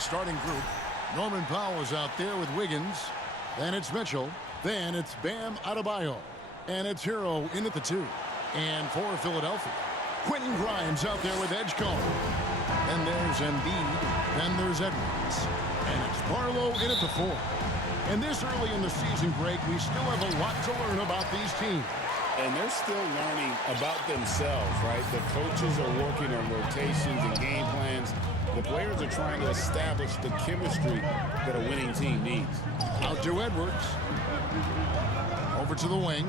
Miami's starting group. Norman Powell is out there with Wiggins. Then it's Mitchell. Then it's Bam Adebayo. And it's Hero in at the 2. And for Philadelphia, Quentin Grimes out there with Edgecombe. Then there's Embiid. Then there's Edwards. And it's Barlow in at the 4. And this early in the season, Greg, we still have a lot to learn about these teams. And they're still learning about themselves, right? The coaches are working on rotations and game plans. The players are trying to establish the chemistry that a winning team needs. Out to Edwards. Over to the wing.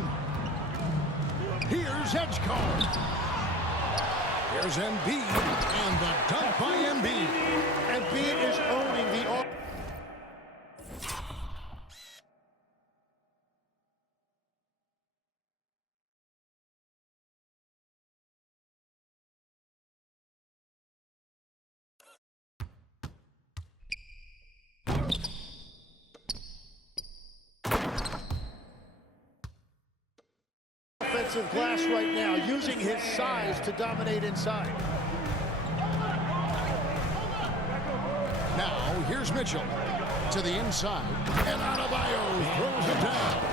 Here's Edgecombe. Here's Embiid. And the dunk by Embiid. Embiid is owning the offense. Glass right now, using his size to dominate inside. Now, here's Mitchell to the inside, and Adebayo throws it down.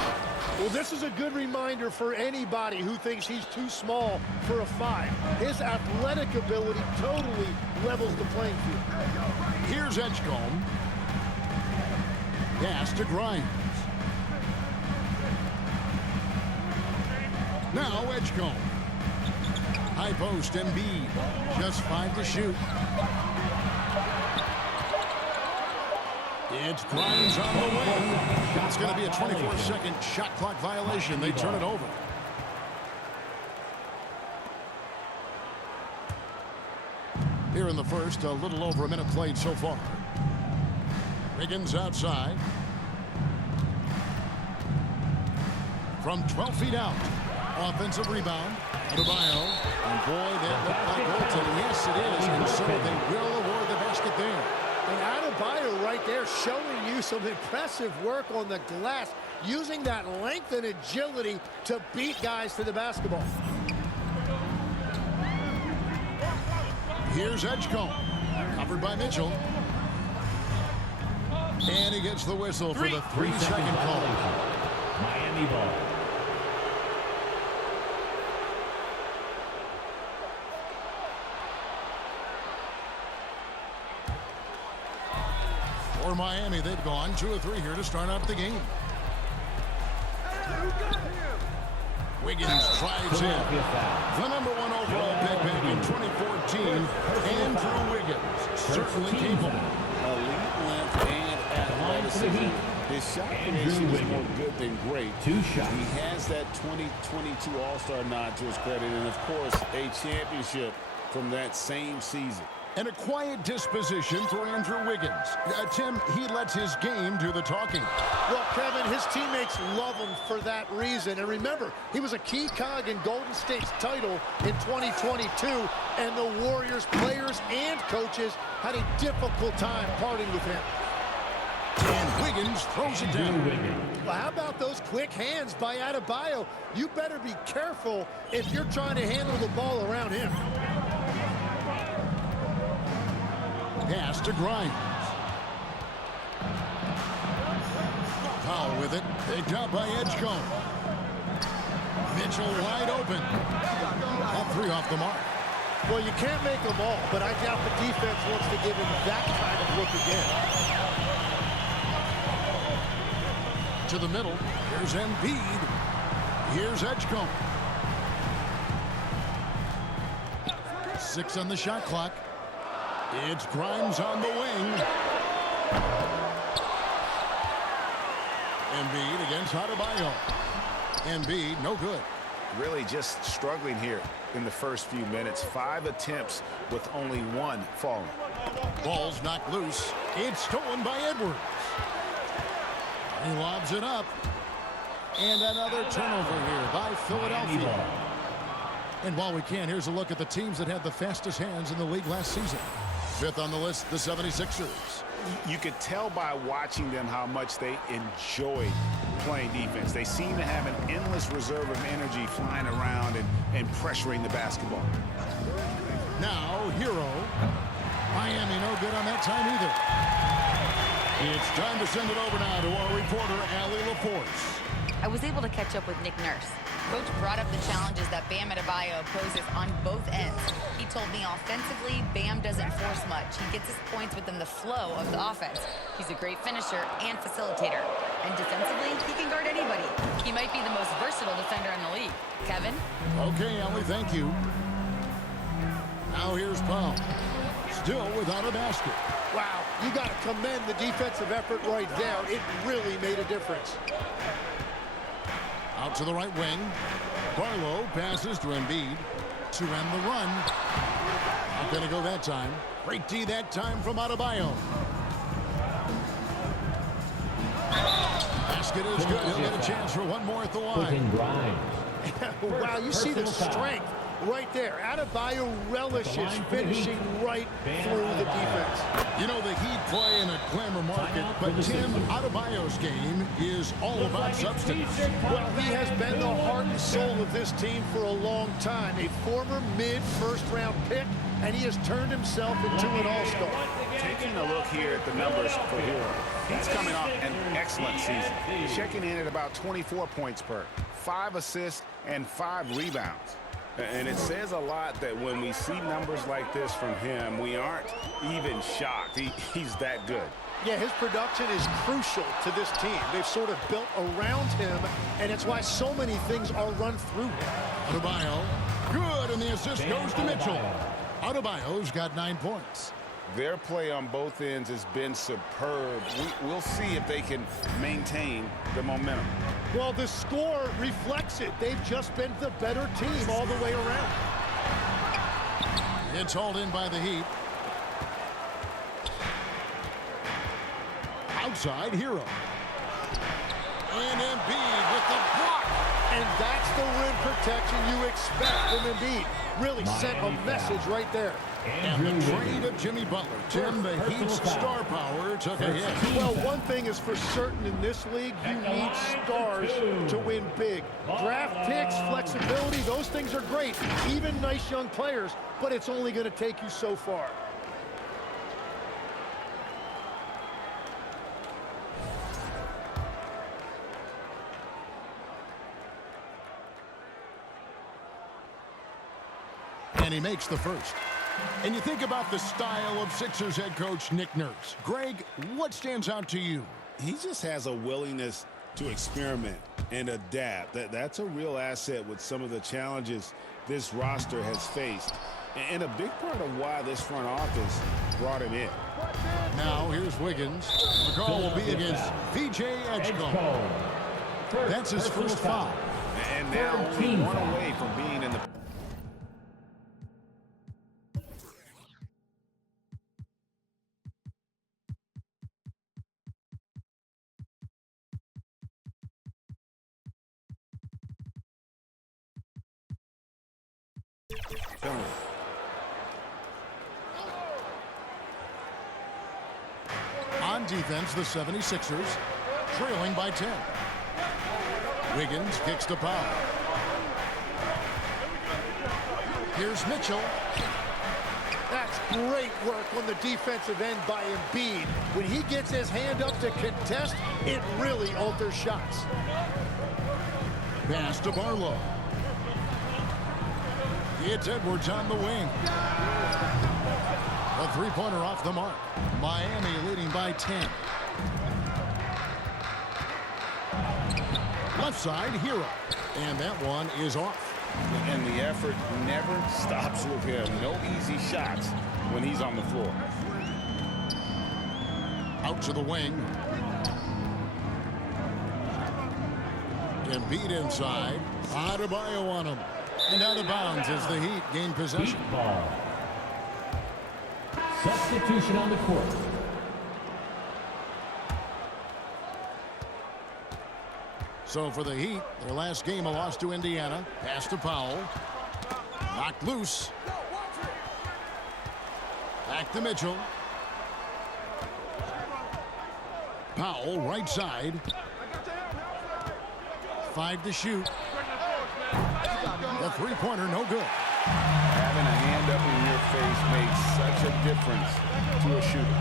Well, this is a good reminder for anybody who thinks he's too small for a 5. His athletic ability totally levels the playing field. Here's Edgecombe. Pass to Grimes. Now Edgecombe. High post, Embiid. Just 5 to shoot. It's Grimes on the wing. It's going to be a 24-second shot clock violation. They turn it over. Here in the first, a little over a minute played so far. Wiggins outside. From 12 feet out. Offensive rebound. Adebayo. And boy, that looked like goaltending. Yes, it is. And so they will award the basket there. And Adebayo right there showing you some impressive work on the glass, using that length and agility to beat guys to the basketball. Here's Edgecombe. Covered by Mitchell. And he gets the whistle for the 3-second call. Miami ball. For Miami, they've gone 2 of 3 here to start out the game. Wiggins drives in. The number 1 overall pick back in 2014, Andrew Wiggins. Certainly capable. Elite length and athleticism. His shot creation is more good than great. 2 shots. He has that 2022 All-Star nod to his credit, and of course, a championship from that same season. And a quiet disposition for Andrew Wiggins. Tim, he lets his game do the talking. Well, Kevin, his teammates love him for that reason. And remember, he was a key cog in Golden State's title in 2022. And the Warriors players and coaches had a difficult time parting with him. And Wiggins throws it down. Well, how about those quick hands by Adebayo? You better be careful if you're trying to handle the ball around him. Pass to Grimes. Powell with it. Picked up by Edgecombe. Mitchell wide open. All 3 off the mark. Well, you can't make them all, but I doubt the defense wants to give him that kind of look again. To the middle. Here's Embiid. Here's Edgecombe. 6 on the shot clock. It's Grimes on the wing. Embiid against Adebayo. Embiid, no good. Really just struggling here in the first few minutes. 5 attempts with only 1 falling. Ball's knocked loose. It's stolen by Edwards. He lobs it up. And another turnover here by Philadelphia. And while we can, here's a look at the teams that had the fastest hands in the league last season. 5th on the list, the 76ers. You could tell by watching them how much they enjoy playing defense. They seem to have an endless reserve of energy flying around and pressuring the basketball. Now, Hero Miami no good on that time either. It's time to send it over now to our reporter, Allie LaForce. I was able to catch up with Nick Nurse. Coach brought up the challenges that Bam Adebayo poses on both ends. He told me offensively, Bam doesn't force much. He gets his points within the flow of the offense. He's a great finisher and facilitator. And defensively, he can guard anybody. He might be the most versatile defender in the league. Kevin? Okay, Allie, thank you. Now here's Powell. Still without a basket. Wow, you got to commend the defensive effort right there. It really made a difference. Out to the right wing. Barlow passes to Embiid to end the run. Not going to go that time. Great D that time from Adebayo. Basket is good. He'll get a chance for one more at the line. Wow, you see the strength right there. Adebayo relishes finishing right through the defense. You know, the Heat play in a glamour market, but Tim, Adebayo's game is all about substance. Well, he has been the heart and soul of this team for a long time. A former mid-first-round pick, and he has turned himself into an all-star. Taking a look here at the numbers for Hero. He's coming off an excellent season. Checking in at about 24 points per, 5 assists, and 5 rebounds. And it says a lot that when we see numbers like this from him, we aren't even shocked. He's that good. Yeah, his production is crucial to this team. They've sort of built around him, and it's why so many things are run through him. Adebayo, good, and the assist goes to Mitchell. Adebayo's got 9 points. Their play on both ends has been superb. We'll see if they can maintain the momentum. Well, the score reflects it. They've just been the better team all the way around. It's hauled in by the Heat. Outside, Hero. And Embiid with the block. And that's the rim protection you expect from Embiid. Really sent a message right there. And the trade of Jimmy Butler. Tim, the Heat's star power took a hit. Well, one thing is for certain in this league, you need stars to win big. Draft picks, flexibility, those things are great. Even nice young players, but it's only going to take you so far. And he makes the first. And you think about the style of Sixers head coach Nick Nurse. Greg, what stands out to you? He just has a willingness to experiment and adapt. That's a real asset with some of the challenges this roster has faced. And a big part of why this front office brought him in. Now here's Wiggins. The call will be against VJ Edgecombe. That's his first foul. And now only one away from being in the... On defense, the 76ers trailing by 10. Wiggins kicks to Powell. Here's Mitchell. That's great work on the defensive end by Embiid. When he gets his hand up to contest, it really alters shots. Pass to Barlow. It's Edwards on the wing. A three-pointer off the mark. Miami leading by 10. Left side, Hero. And that one is off. And the effort never stops with him. No easy shots when he's on the floor. Out to the wing. Embiid inside. Adebayo on him. And out of bounds as the Heat gain possession. Ball. Substitution on the court. So for the Heat, their last game a loss to Indiana. Pass to Powell. Knocked loose. Back to Mitchell. Powell, right side. 5 to shoot. The three-pointer, no good. Having a hand up in your face makes such a difference to a shooter.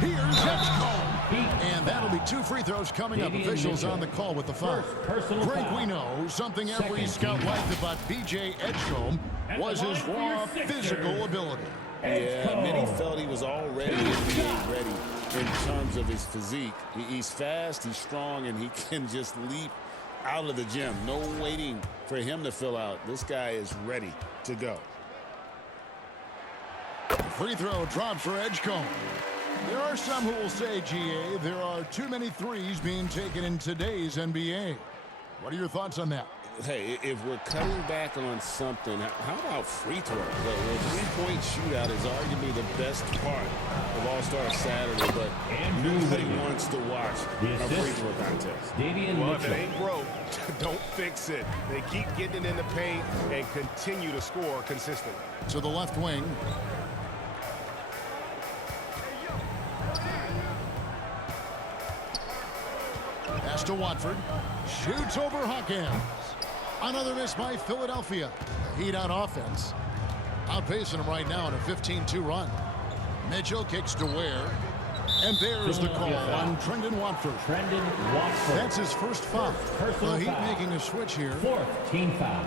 Here's Edgecombe. And that'll be 2 free throws coming up. Officials on the call with the foul. Frank, we know something every scout liked about B.J. Edgecombe was his raw physical ability. Yeah, many felt he was already NBA ready in terms of his physique. He's fast, he's strong, and he can just leap out of the gym. No waiting for him to fill out. This guy is ready to go. Free throw dropped for Edgecombe. There are some who will say, GA, there are too many threes being taken in today's NBA. What are your thoughts on that? Hey, if we're cutting back on something, how about free throw? The three-point shootout is arguably the best part of All-Star Saturday, but nobody wants to watch a free throw contest. Well, if it ain't broke, don't fix it. They keep getting it in the paint and continue to score consistently. To the left wing. Pass to Watford. Shoots over Hawkins. Another miss by Philadelphia. Heat on offense. Outpacing him right now in a 15-2 run. Mitchell kicks to Ware. And there's the call on Trendon Watford. That's his first foul. The Heat making a switch here. 4th team foul.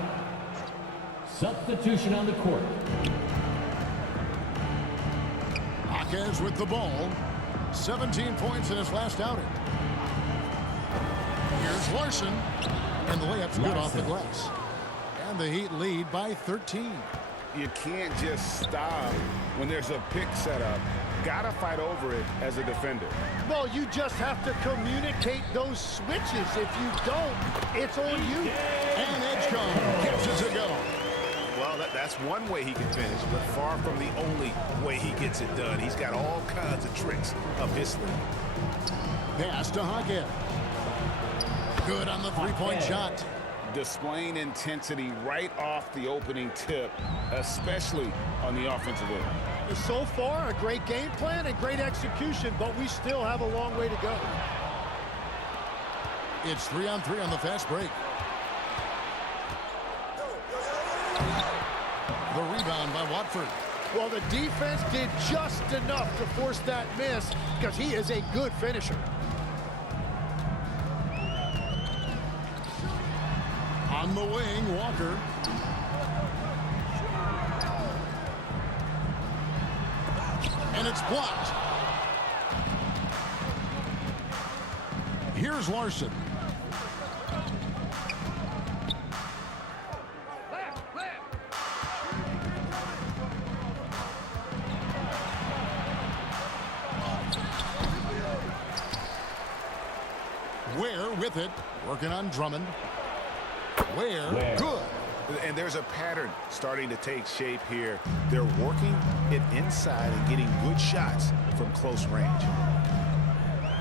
Substitution on the court. Hawkins with the ball. 17 points in his last outing. Here's Larson. And the layup's good off the glass. And the Heat lead by 13. You can't just stop when there's a pick set up. Gotta fight over it as a defender. Well, you just have to communicate those switches. If you don't, it's on you. And Edgecombe gets it to go. Well, that's one way he can finish, but far from the only way he gets it done. He's got all kinds of tricks up his sleeve. Pass to Hawkins. Good on the three-point shot. Displaying intensity right off the opening tip, especially on the offensive end. So far, a great game plan and great execution, but we still have a long way to go. It's 3-on-3 on the fast break. The rebound by Watford. Well, the defense did just enough to force that miss because he is a good finisher. On the wing, Walker. And it's blocked. Here's Larson. Ware with it, working on Drummond. Ware, good. And there's a pattern starting to take shape here. They're working it inside and getting good shots from close range.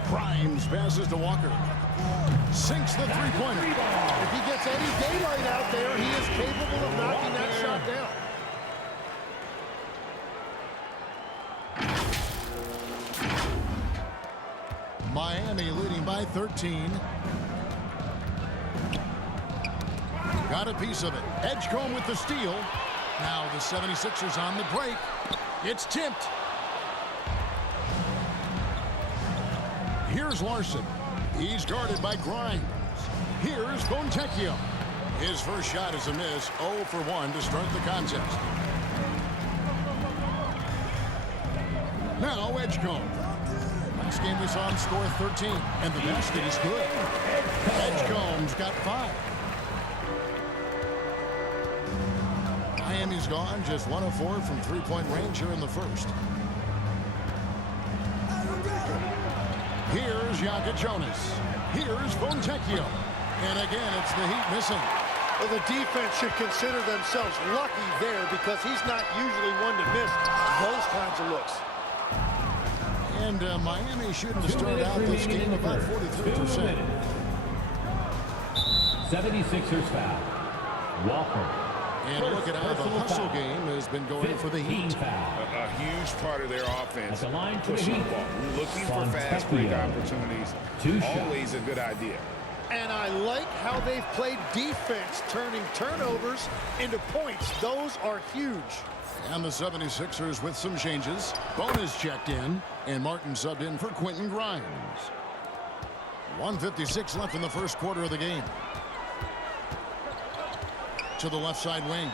Grimes passes to Walker. Sinks the three-pointer. If he gets any daylight out there, he is capable of knocking that shot down. Miami leading by 13. Got a piece of it. Edgecombe with the steal. Now the 76ers on the break. It's tipped. Here's Larson. He's guarded by Grimes. Here's Fontecchio. His first shot is a miss. 0 for 1 to start the contest. Now Edgecombe. Last game we saw him score 13, and the basket is good. Edgecombe's got 5. Miami's gone just 1 of 4 from three-point range here in the first. Here's Yaka Jonas. Here's Fontecchio. And again, it's the Heat missing. Well, the defense should consider themselves lucky there because he's not usually one to miss those kinds of looks. And Miami shooting to start out this game about 43%. 76ers foul. Walker. And look at how the hustle game has been going for the Heat. A huge part of their offense. At the line to pushing the the ball. Looking for fast Fontecchio. break opportunities. Always a good idea. And I like how they've played defense, turning turnovers into points. Those are huge. And the 76ers with some changes. Bonus checked in, and Martin subbed in for Quentin Grimes. 1:56 left in the first quarter of the game. To the left side wing.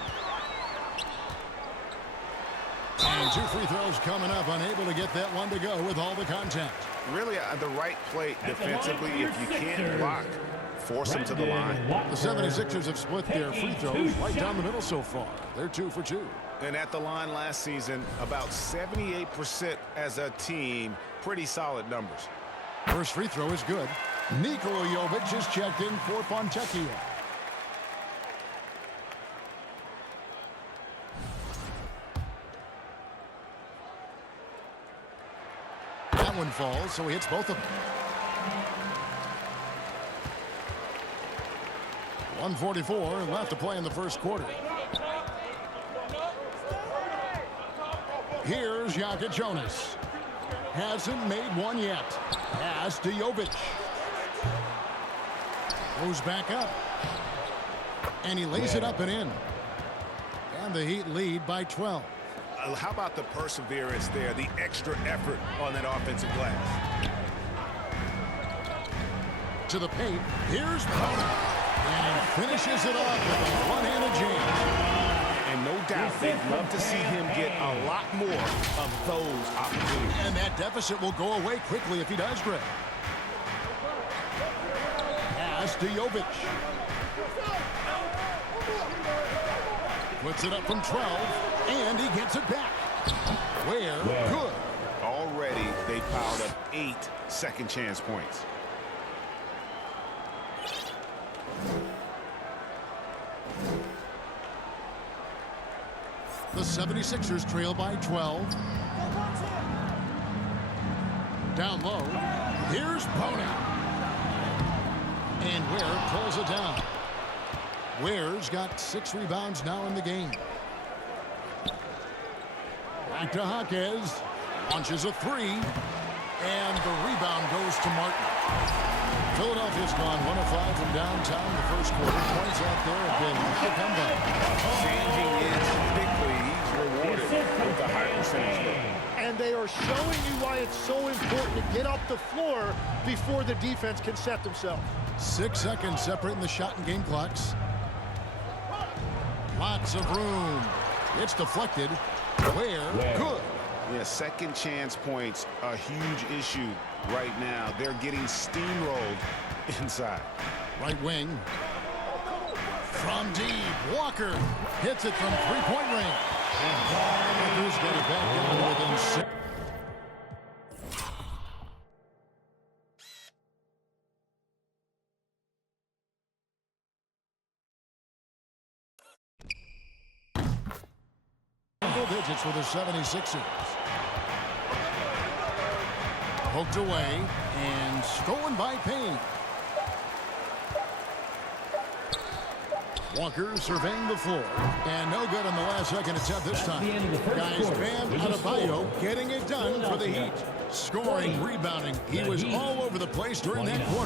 And 2 free throws coming up, unable to get that one to go with all the contact. Really the right play defensively. If you can't block, force them to the line. The 76ers have split their free throws right down the middle so far. They're 2 for 2. And at the line last season, about 78% as a team. Pretty solid numbers. First free throw is good. Nikola Jovic is checked in for Fontecchio. That one falls, so he hits both of them. 1:44 left to play in the first quarter. Here's Jokic Jonas. Hasn't made one yet. Pass to Jovic. Goes back up. And he lays it up and in. And the Heat lead by 12. How about the perseverance there, the extra effort on that offensive glass? To the paint. Here's Bono. And he finishes it off with a one-handed jam. And no doubt, they'd love to see him get a lot more of those opportunities. And that deficit will go away quickly if he does, Greg. Pass to Jovic. Puts it up from 12, and he gets it back. Where? Good. Already, they piled up 8 second chance points. The 76ers trail by 12. Down low. Here's Bono. And Ware pulls it down. Ware's got 6 rebounds now in the game. Back to Jaquez. Launches a 3. And the rebound goes to Martin. Philadelphia's gone 1 of 5 from downtown in the first quarter. Points out there have been hard to come by. Changing ends quickly. He's rewarded with a high percentage. And they are showing you why it's so important to get up the floor before the defense can set themselves. 6 seconds separating the shot and game clocks. Lots of room. It's deflected. Where? Good. Yeah, second chance points, a huge issue right now. They're getting steamrolled inside. Right wing. From deep. Walker hits it from 3-point range. Walker's got it back down within 6. Digits for the 76ers. Poked away and stolen by Payne. Walker surveying the floor, and no good on the last second attempt this time. Guys, Bam Adebayo getting it done for the Heat. Scoring, rebounding. He was all over the place during that quarter.